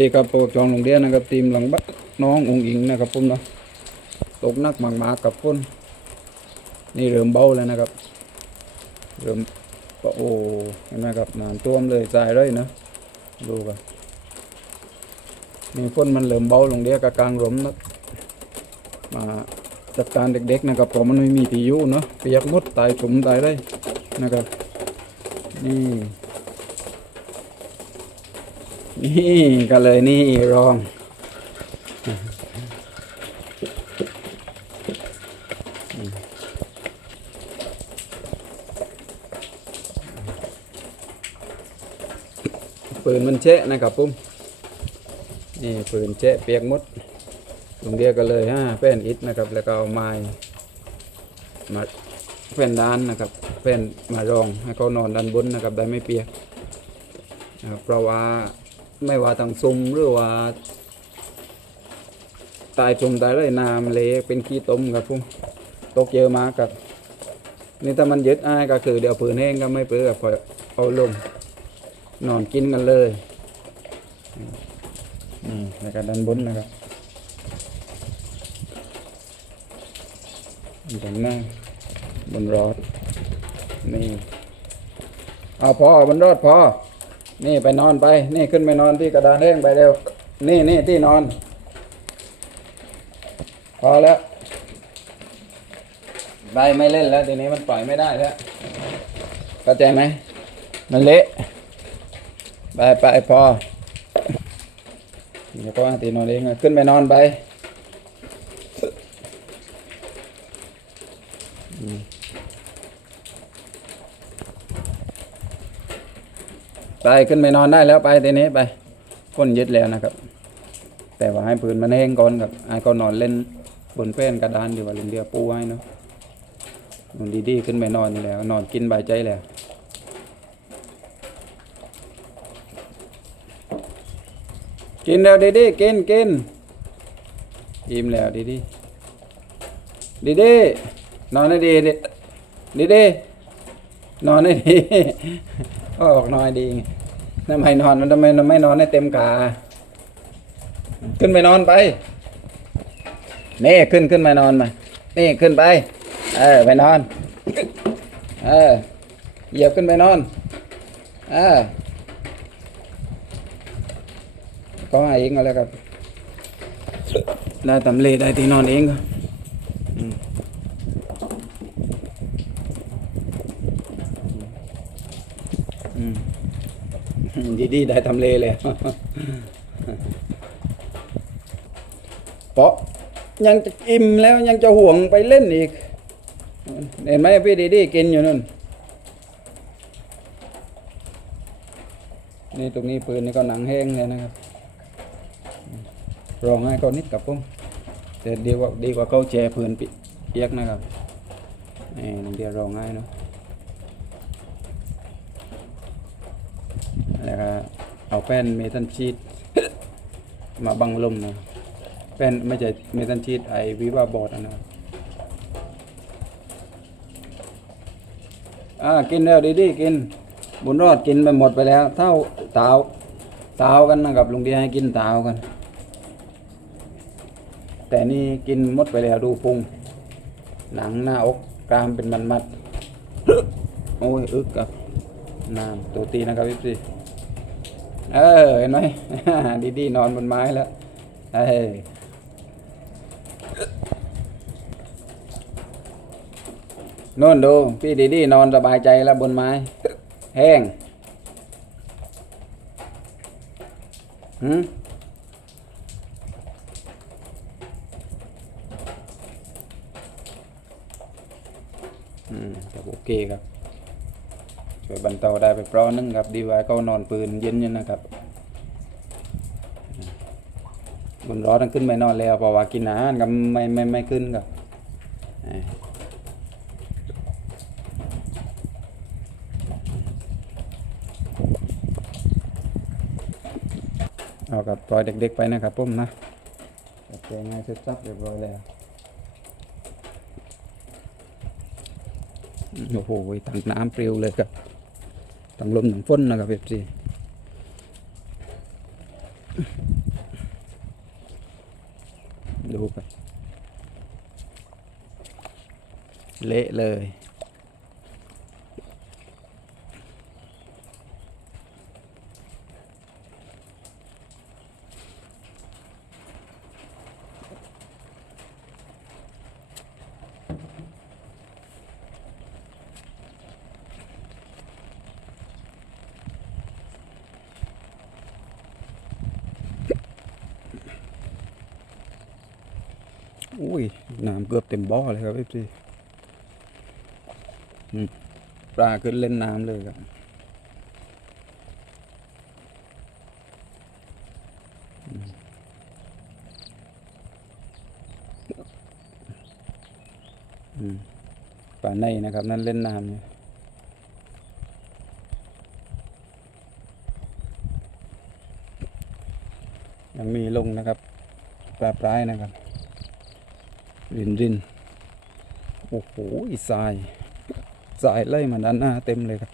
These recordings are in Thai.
ดีครับโปรจองโรงเรียนนะครับทีมหลังบ้านน้ององอิงนะครับผมเนาะตกนักมากๆกับฝนนี่เริ่มเบาแล้วนะครับเริ่มโอ้เห็นไหมครับน้ำท่วมเลยใจเลยนะดูกันนี่ฝนมันเริ่มเบาลงเดียกับกลางลมนะมาจัดการเด็กๆนะครับเพราะมันไม่มีที่อยู่เนาะเปียกหมดตายถุมตายเลยนะครับนี่ นี่ก็เลยนี่รอง ปืนมันเชะนะครับปุ้มนี่ปืนเชะเปียกมดตรงเดียวก็เลยฮะแป้นอิฐนะครับ แล้วก็เอาไม้มาแป้นด้านนะครับแป้นมารองให้เขานอนด้านบนนะครับได้ไม่เปียกนะครับเพราะว่า ไม่ว่าทางซุมหรือว่าตายจุ่มตายเลยน้ำเละเป็นขี้ต้มครับพุ่มตกเยอะมากครับนี่ถ้ามันยึดอ้ายก็คือเดี๋ยวผืนแห้งก็ไม่เปื้อพอเอาลงนอนกินกันเลยนี่แล้วก็ด้านบนนะครับด้านหน้าบนรอดนี่เอาพอบนรอดพอ นี่ไปนอนไป นี่ขึ้นไปนอนที่กระดานแห้งไปเร็ว นี่นี่ที่นอน พอแล้วได้ไม่เล่นแล้วทีนี้มันปล่อยไม่ได้แล้วเข้าใจไหมมันเละไปไปพอเดี๋ยวก็ตีนอนเองขึ้นไปนอนไปอืมไป ขึ้นไปนอนได้แล้วไปทีนี้ไปพ้นยึดแล้วนะครับ แต่ว่าให้พื้นมันแห้งก่อนครับให้เขานอนเล่นบนแป้นกระดานดีกว่าเล่นเดียวปูไว้เนาะนอนดีๆขึ้นไปนอนนี่แล้ว นอนกินใบใจแล้วกินแล้วดีดีๆกินกินอิ่มแล้วดีดีดีดีๆนอนให้ดีดีดีดีๆนอนให้ดีก็ออกนอนดี ไงทำไมนอนทำไมไม่นอนให้เต็มขาขึ้นไปนอนไป นี่ขึ้นขึ้นไปนอนมา นี่ขึ้นไป เออไปนอน เออ เหยียบขึ้นไปนอน เออ có ai yên rồi ครับได้ตำเลได้ที่นอนเองครับอืมอืม ดีดีๆได้ทำเลเลยเพราะยังจะอิ่มแล้วยังจะห่วงไปเล่นอีก เห็นไหมพี่ดีดีๆกินอยู่นั่นนี่ตรงนี้ปืนนี่ก็หนังแห้งเลยนะครับรองให้เขานิดกับผมแต่ดีกว่าดีกว่าเขาแจพื้นปิเปียกนะครับนี่เดี๋ยวรองให้เนาะ แล้วก็เอาแป้นเมทัลชีตมาบังลมนะแป้นไม่ใช่เมทัลชีตไอวิวาบอร์ดนะอ่ากินแล้วดีๆกินบุญรอดกินไปหมดไปแล้ว เท่าเตาเตากันนะครับลุงเดียให้กินเตากัน แต่นี่กินหมดไปแล้วดูพุงหนังหน้าอกกรามเป็นมันมัดโอ้ยอึกกับน้ำตัวตีนะครับพี่ เออเห็นไหมดีดีนอนบนไม้แล้วเอ้ยโน่นดู พี่ดีดีนอนสบายใจแล้วบนไม้ แห้งหืมอืมโอเคครับ ช่วยบรรเทาได้ไปเปรานึงครับ ดีไว้เขานอนปืนเย็นอยู่นะครับบนร้อนนั้นขึ้นไปนอนแล้วเพราะว่ากินอาหารก็ไม่ไม่ไม่ขึ้นครับเอากับปล่อยเด็กๆไปนะครับปุ้มนะจัดแจงให้เสร็จสับเรียบร้อยแล้วโอ้โหตั้งน้ำเปลิวเลยครับ ตั้งลมตั้งฝนนะครับเอฟซีดูไปเละเลย อุ้ยน้ำเกือบเต็มบ่อเลยครับพี่ปลาขึ้นเล่นน้ำเลยครับปลาในนะครับ นั่นเล่นน้ำอยู่ยังมีลงนะครับ ปลาปลายนะครับ รินริน โอ้โหอีทรายทรายไล่มาด้านหน้าเต็มเลยครับ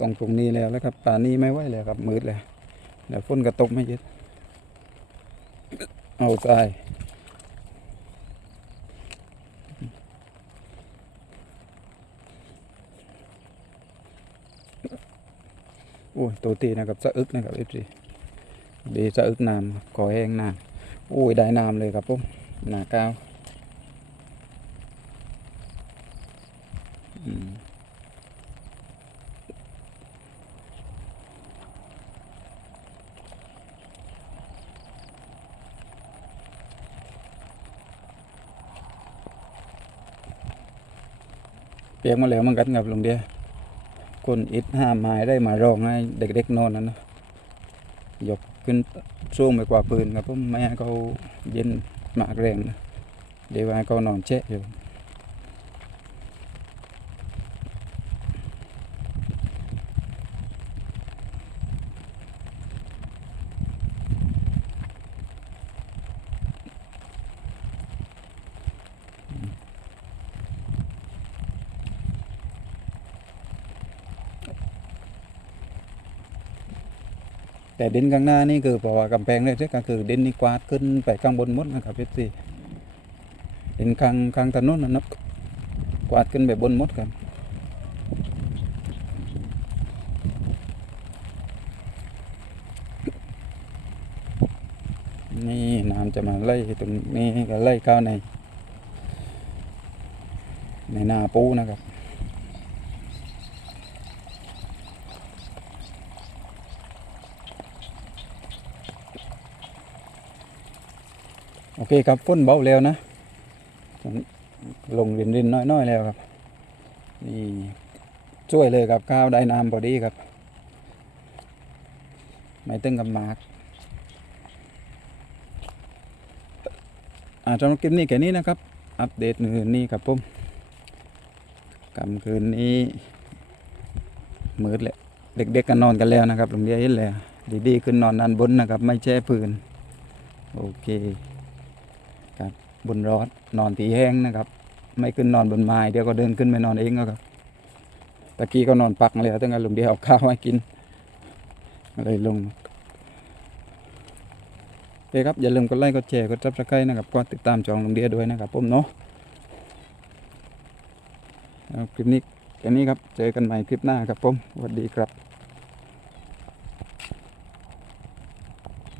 ต้องตรงนี้แล้วแล้วครับป่านนี้ไม่ไหวแล้วครับมืดแล้วเดี๋ยวฝนกระตกไม่เยอะเอาทราย โอ้ยตัวตีนะครับสะอึกนะครับเอฟซีดีสะอึกน้ำขอแห้งน้ำโอ้ยได้น้ำเลยครับผมหนาก้าวอืมเปียกมาแล้วเหมันกันครับลุงเดีย คนอิดห้าไม้ได้มารองให้เด็กๆนอนนั่นนะยกขึ้นช่วงไปกว่าปืนครับผมไม่ให้เขาเย็นมากแรงนะเดี๋ยวให้เขานอนแช่อยู่ แต่ดินข้างหน้านี่คือเพราะว่ากำแพงเล็กๆก็คือดินนี่กวาดขึ้นไปข้างบนหมดนะครับพี่ซีดินข้างข้างถนนนะนับกวาดขึ้นไปบนหมดครับนี่น้ำจะมาไล่ตรงนี้ก็ไล่เข้าใน ในนาปูนะครับ เคครับฝนเบาแล้วนะ ลงรินรินๆน้อยๆแล้วครับ นี่ช่วยเลยครับข้าวได้น้ำพอดีครับ ไม่ตึงกับมากอ่าสำหรับคลิปนี้แค่นี้นะครับ อัปเดตคืนนี้ครับผมกำคืนนี้มืดแล้วเด็กๆกันนอนกันแล้วนะครับโรงเรียนเห็นแล้วดีๆขึ้นนอนด้านบนนะครับ ไม่แช่พื้นโอเค บนรอดนอนตีแห้งนะครับ ไม่ขึ้นนอนบนไม้เดี๋ยวก็เดินขึ้นไปนอนเองแล้วครับตะกี้ก็นอนปักเลยตั้งแต่ลุงเดียวเอาข้าวให้กินเลยลงโอเคครับอย่าลืมกดไลค์กดแชร์กดซับสไครต์นะครับกดติดตามช่องลุงเดียด้วยนะครับผมเนาะเอาคลิปนี้แค่นี้ครับเจอกันใหม่คลิปหน้าครับผมสวัสดีครับ